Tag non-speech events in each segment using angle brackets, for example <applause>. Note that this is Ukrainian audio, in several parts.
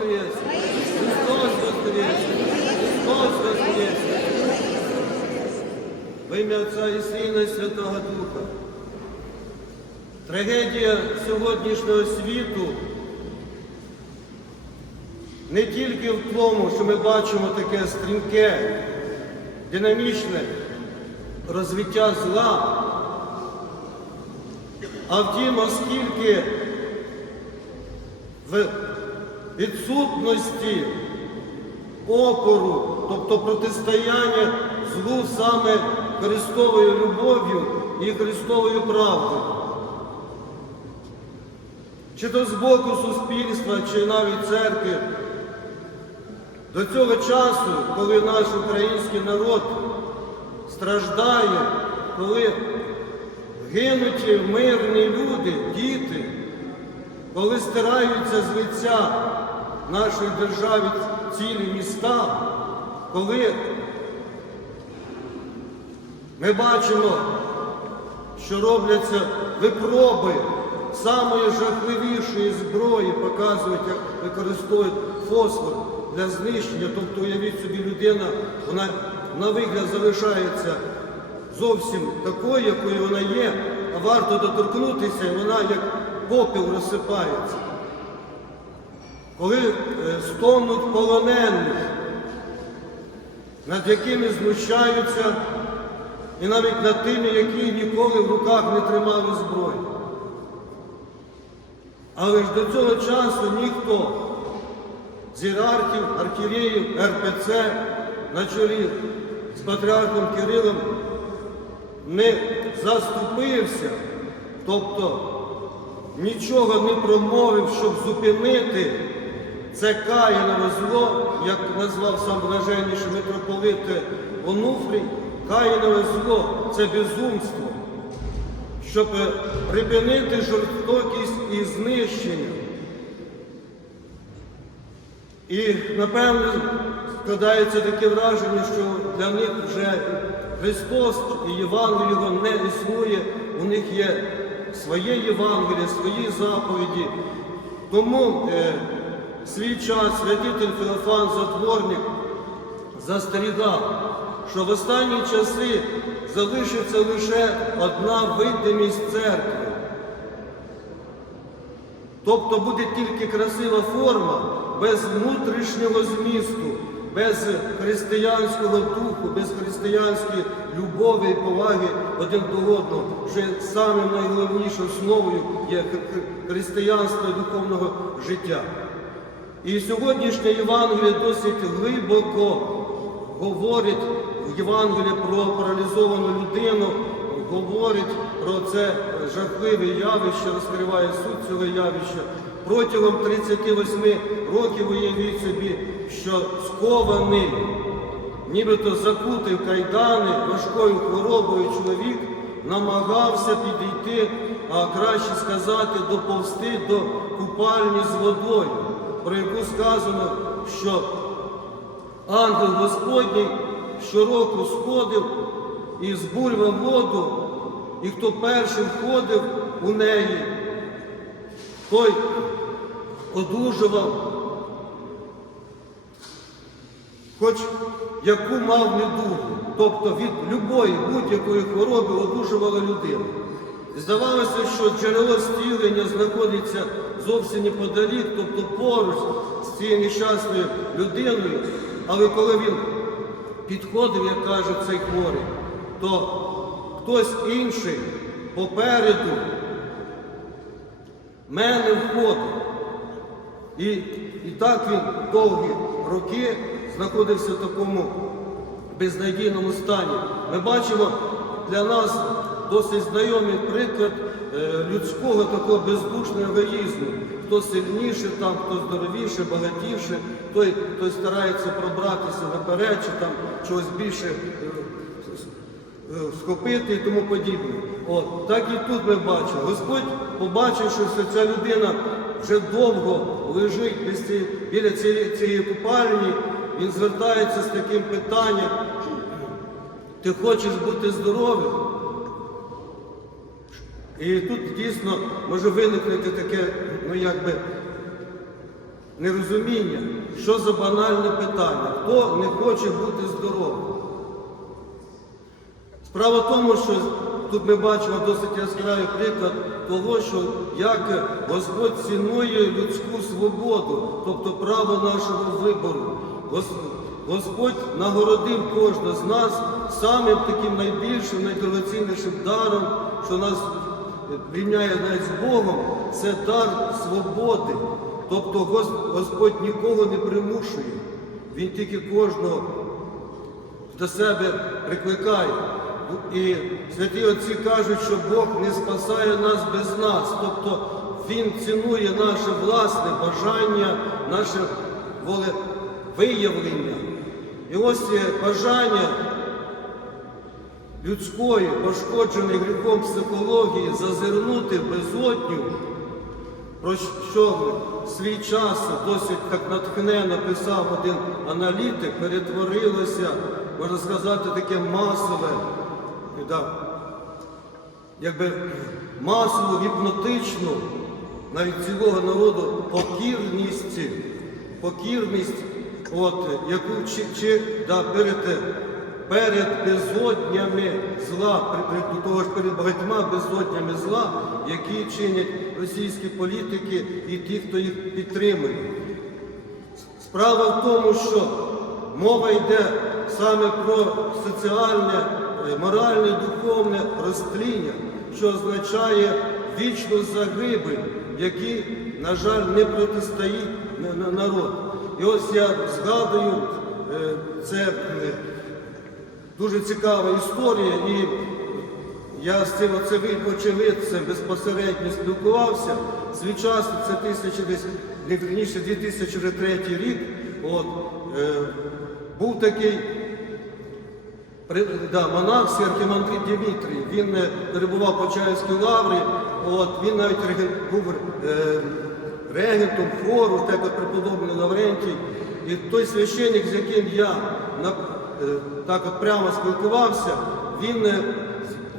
воскрес! Христос воскрес! Христос воскрес! В ім'я Отця і Сина і Святого Духа. Трагедія сьогоднішнього світу не тільки в тому, що ми бачимо таке стрімке, динамічне розвиття зла, а втім, оскільки в відсутності опору, тобто протистояння злу саме Христовою любов'ю і Христовою правдою. Чи то з боку суспільства, чи навіть церкви, до цього часу, коли наш український народ страждає, коли гинуть мирні люди, діти, коли стираються з лиця нашої держави цілі міста, коли ми бачимо, що робляться випроби самої жахливішої зброї, показують, як використовують фосфор для знищення. Тобто, уявіть собі, людина, вона на вигляд залишається зовсім такою, якою вона є, а варто доторкнутися, і вона як попіл розсипається. Коли е, стонуть полонених, над якими знущаються, і навіть над тими, які ніколи в руках не тримали зброю. Але ж до цього часу ніхто з ієрархів, архієреїв, РПЦ на чолі з патріархом Кирилом не заступився, тобто нічого не промовив, щоб зупинити. Це каїнове зло, як назвав сам блаженніший митрополит Онуфрій, каїнове зло це безумство, щоб припинити жорстокість і знищення. І напевно складається таке враження, що для них вже Христос і Євангеліє не існує, у них є своє Євангеліє, свої заповіді. Тому е, свій час святитель Феофан Затворник застерігав, що в останні часи залишиться лише одна видимість церкви. Тобто буде тільки красива форма без внутрішнього змісту, без християнського духу, без християнської любові і поваги один до одного, що саме найголовнішою основою є хри- християнство і духовного життя. І сьогоднішнє Євангеліє досить глибоко говорить в Євангелії про паралізовану людину, говорить про це жахливе явище, розкриває суть цього явища. Протягом 38 років уявіть собі, що скований, нібито закутий кайдани важкою хворобою чоловік намагався підійти, а краще сказати, доповзти до купальні з водою, про яку сказано, що ангел Господній щороку сходив і збурював воду, і хто перший входив у неї, той одужував, хоч яку мав недугу, тобто від любої будь-якої хвороби одужувала людина. Здавалося, що джерело стілення знаходиться зовсім неподалік, тобто поруч з цією нещасною людиною, але коли він підходив, як каже цей хворий, то хтось інший попереду мене входив. І, і так він довгі роки знаходився в такому безнадійному стані. Ми бачимо для нас досить знайомий приклад е, людського такого бездушного егоїзму. Хто сильніше, там, хто здоровіше, багатіше, той, той старається пробратися наперед, чи там чогось більше е, е, схопити і тому подібне. От, так і тут ми бачимо. Господь, побачивши, що ця людина вже довго лежить біля цієї, цієї купальні, він звертається з таким питанням. Ти хочеш бути здоровим? І тут дійсно може виникнути таке, ну якби нерозуміння, що за банальне питання, хто не хоче бути здоровим. Справа в тому, що тут ми бачимо досить яскравий приклад того, що як Господь цінує людську свободу, тобто право нашого вибору. Гос- Господь нагородив кожного з нас самим таким найбільшим, найдорогоціннішим даром, що нас рівняє навіть з Богом, це дар свободи. Тобто Господь нікого не примушує. Він тільки кожного до себе прикликає. І святі отці кажуть, що Бог не спасає нас без нас. Тобто Він цінує наше власне бажання, наше волевиявлення. І ось бажання людської, пошкодженої гріхом психології, зазирнути в безодню, про що в свій час досить так натхненно писав один аналітик, перетворилося, можна сказати, таке масове, да, якби масову, гіпнотичну, навіть цілого народу покірність, покірність, от, яку чи, чи да, перед, перед безоднями зла, до того ж перед багатьма безоднями зла, які чинять російські політики і ті, хто їх підтримує. Справа в тому, що мова йде саме про соціальне, е, моральне, духовне розтління, що означає вічну загибель, якій, на жаль, не протистоїть на- на- народ. І ось я згадую, е, це е, дуже цікава історія, і я з цим очевид- очевидцем безпосередньо спілкувався. Свій час, це тисячі десь, не вірніше, 2003 рік, от, е, був такий да, монах Архімандрит Дмитрій. Він е, перебував по Чаївській лаврі, от, він навіть був е, регентом хору, так от преподобний Лаврентій. І той священник, з яким я е, так от прямо спілкувався, він е,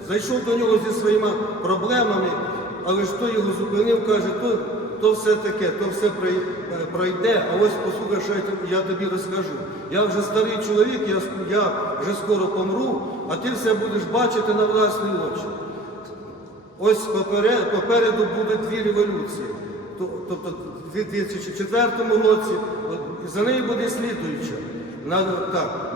зайшов до нього зі своїми проблемами, але ж той його зупинив, каже, то, то все таке, то все е, пройде, а ось послухай, що я тобі- розкажу. Я вже старий чоловік, я, я вже скоро помру, а ти все будеш бачити на власні очі. Ось попереду будуть дві революції. То- Тобто в 2004 році, за нею буде слідуюча. На, так,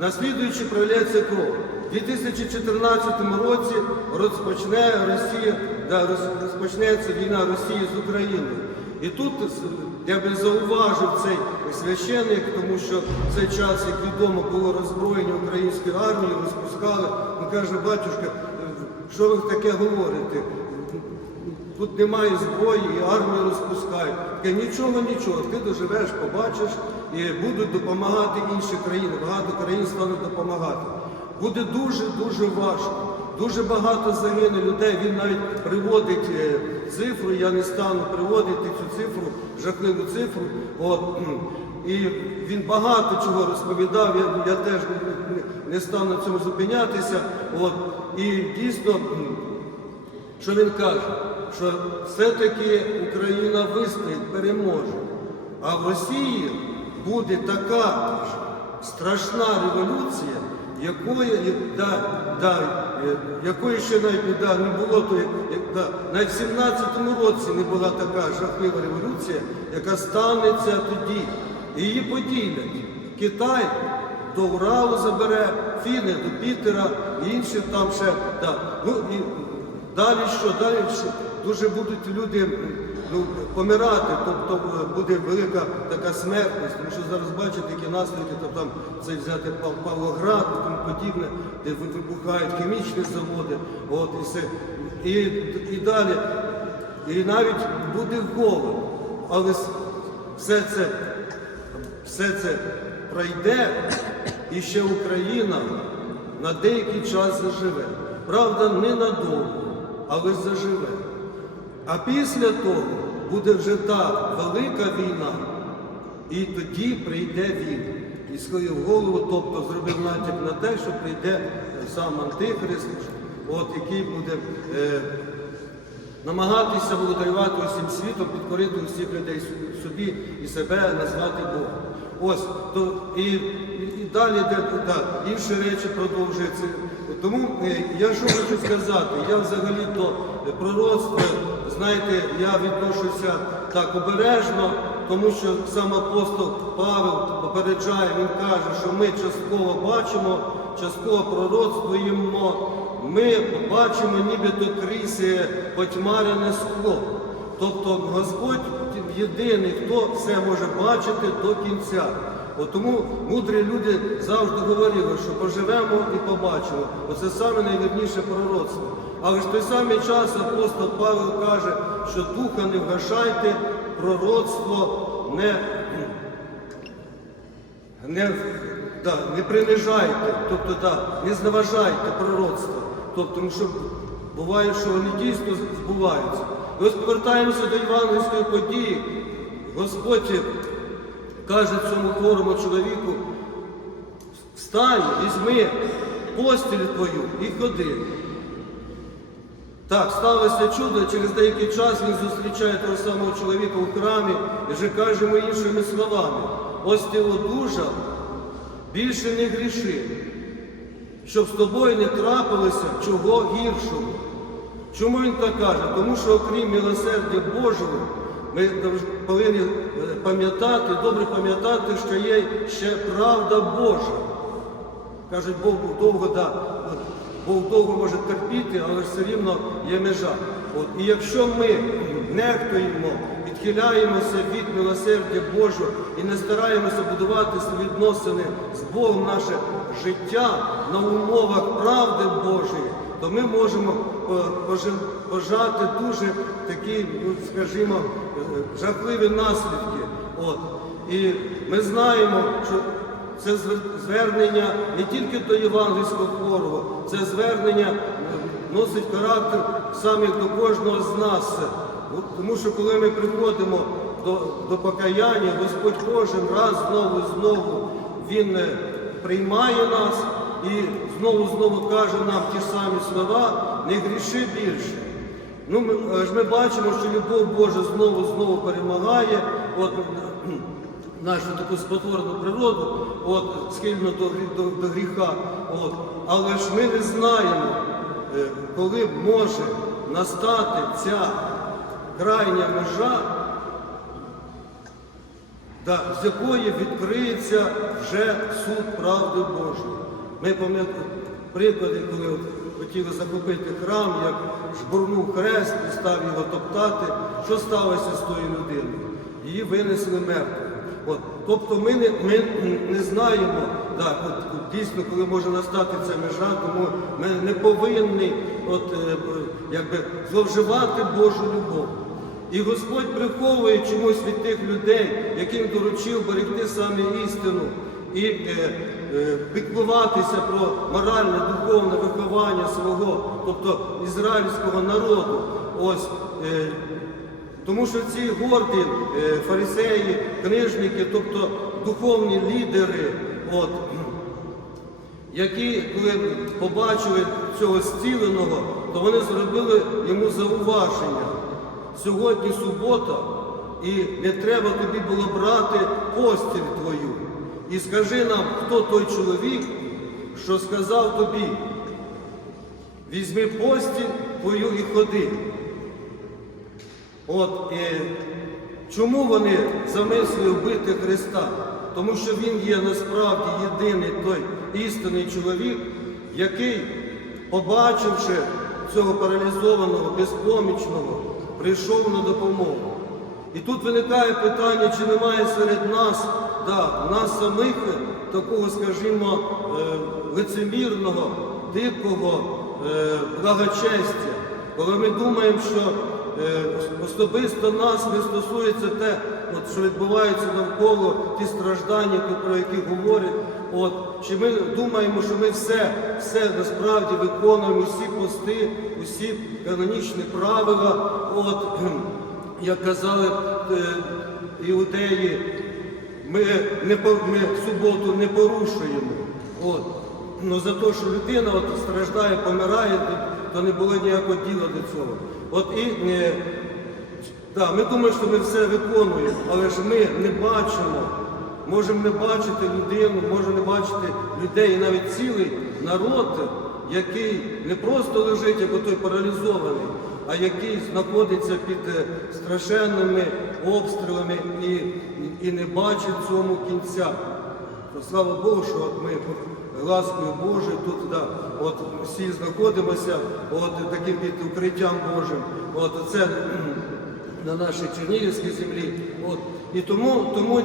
на слідуючі проявляється кров. У 2014 році розпочне Росія, да, розпочнеться війна Росії з Україною. І тут я би зауважив цей священник, тому що в цей час, як відомо, було роззброєння української армії, розпускали. Він каже, батюшка, що ви таке говорите? Тут немає зброї, і армію розпускають. Таке нічого, нічого. Ти доживеш, побачиш і будуть допомагати інші країни. Багато країн стануть допомагати. Буде дуже-дуже важко. Дуже багато загине людей. Він навіть приводить е, цифру, я не стану приводити цю цифру, жахливу цифру. От, і він багато чого розповідав, я, я теж не, не- стану на цьому зупинятися. От, і дійсно. що він каже? Що все-таки Україна вистоїть, переможе. А в Росії буде така страшна революція, якої, да, да, е, якої ще навіть да, не було, то, як- да, навіть в 17-му році не була така жахлива революція, яка станеться тоді. І її поділять. Китай до Уралу забере, Фіни до Пітера, інші там ще. Да. Ну, і далі що? Далі що? Дуже будуть люди ну, помирати, тобто е, буде велика така смертність, тому що зараз бачите, які наслідки, то там цей взяти Павлоград і тому подібне, де вибухають хімічні заводи, от, і, все. І, і далі. І навіть буде голод. Але все це все це пройде, і ще Україна на деякий час заживе. Правда, не надовго, але заживе. А після того буде вже та велика війна, і тоді прийде він. І схилив голову, тобто зробив натяк на те, що прийде сам Антихрист, от, який буде е, намагатися володарювати усім світом, підкорити усіх людей собі і себе назвати Богом. Ось то і, і, далі йде так, інші речі продовжуються. Тому е, я що хочу сказати, я взагалі до е, пророцтва, знаєте, я відношуся так обережно, тому що сам апостол Павел попереджає, він каже, що ми частково бачимо, частково пророцтвуємо, ми бачимо нібито крізь е, потьмарене скло. Тобто Господь єдиний, хто все може бачити до кінця. От тому мудрі люди завжди говорили, що поживемо і побачимо. Оце саме найвірніше пророцтво. Але ж в той самий час апостол Павел каже, що духа не вгашайте, пророцтво не, не, да, не принижайте, тобто да, не зневажайте пророцтво. Тобто, тому що буває, що вони дійсно збуваються. Ось повертаємося до євангельської події. Господь каже цьому хворому чоловіку, встань, візьми постіль твою і ходи. Так, сталося чудо, через деякий час він зустрічає того самого чоловіка у храмі і вже каже йому іншими словами, ось ти одужав, більше не гріши, щоб з тобою не трапилося чого гіршого. Чому він так каже? Тому що окрім милосердя Божого, ми повинні пам'ятати, добре пам'ятати, що є ще правда Божа. Кажуть, Бог був довго, да, Бог довго може терпіти, але все рівно є межа. От, і якщо ми нехтуємо, відхиляємося від милосердя Божого і не стараємося будувати відносини з Богом наше життя на умовах правди Божої, то ми можемо пожати дуже такі, ну, скажімо, е, жахливі наслідки. От. І ми знаємо, що це звернення не тільки до євангельського хворого, це звернення е, носить характер саме до кожного з нас. Тому що коли ми приходимо до, до покаяння, Господь кожен раз знову і знову Він е, приймає нас і знову знову каже нам ті самі слова, не гріши більше. Ну, ми, ж ми бачимо, що любов Божа знову знову перемагає. От, <clears throat> нашу таку спотворену природу, от, схильно до, до, до гріха. От. Але ж ми не знаємо, е, коли може настати ця крайня межа, да, з якої відкриється вже суд правди Божої. Ми пам'ятаємо приклади, коли от хотіли захопити храм, як жбурнув хрест і став його топтати. Що сталося з тою людиною? Її винесли мертвою. Тобто ми не, ми не знаємо, так, от, от дійсно, коли може настати ця межа, тому ми не повинні от, е, якби, зловживати Божу любов. І Господь приховує чомусь від тих людей, яким доручив берегти саме істину і е, піклуватися про моральне, духовне виховання свого, тобто ізраїльського народу. Ось, е, тому що ці горді е, фарисеї, книжники, тобто духовні лідери, от, які, коли побачили цього зціленого, то вони зробили йому зауваження. Сьогодні субота, і не треба тобі було брати постіль твою. І скажи нам, хто той чоловік, що сказав тобі, візьми постіль твою і ходи. От е, чому вони замислили вбити Христа? Тому що Він є насправді єдиний той істинний чоловік, який, побачивши цього паралізованого, безпомічного, прийшов на допомогу. І тут виникає питання, чи немає серед нас, да, нас самих такого, скажімо, е, лицемірного, дикого е, благочестя, коли ми думаємо, що е, особисто нас не стосується те, от, що відбувається навколо ті страждання, про які говорять. От, чи ми думаємо, що ми все, все насправді виконуємо, усі пости, усі канонічні правила, от, як казали е, іудеї, ми, не, ми суботу не порушуємо. От. Ну за те, що людина от страждає, помирає, то не було ніякого діла до цього. От і е, так, ми думаємо, що ми все виконуємо, але ж ми не бачимо. Можемо не бачити людину, можемо не бачити людей, і навіть цілий народ, який не просто лежить, як той паралізований, а який знаходиться під е, страшенними обстрілами і, і, не бачить цьому кінця. То слава Богу, що от ми ласкою Божою тут да, от всі знаходимося от таким під укриттям Божим. От це на нашій Чернігівській землі. От. І тому, тому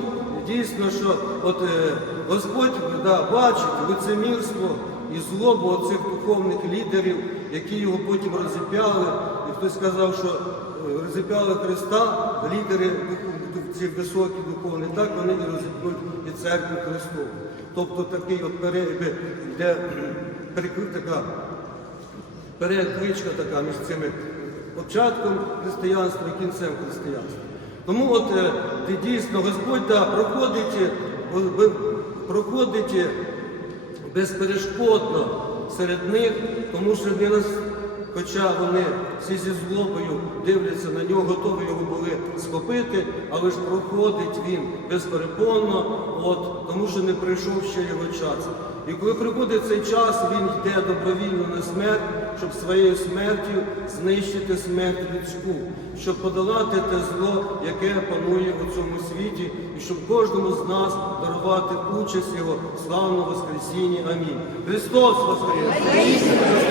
дійсно, що от, е, Господь да, бачить лицемірство і злобу оцих духовних лідерів, які його потім розіп'яли. І хтось сказав, що е, розіп'яли Христа, лідери ці високі духовні, так вони і розіпнуть і церкву Христову. Тобто такий от перебіг, де така перекличка така між цими початком християнства і кінцем християнства. Тому от е, дійсно Господь да, проходить, е, проходить е, безперешкодно серед них, тому що не нас, хоча вони всі зі злобою дивляться на нього, готові його були схопити, але ж проходить він безперепонно, от, тому що не прийшов ще його час. І коли приходить цей час, він йде добровільно на смерть, щоб своєю смертю знищити смерть людську, щоб подолати те зло, яке панує у цьому світі, і щоб кожному з нас дарувати участь його славного Воскресіння. Амінь. Христос Воскрес!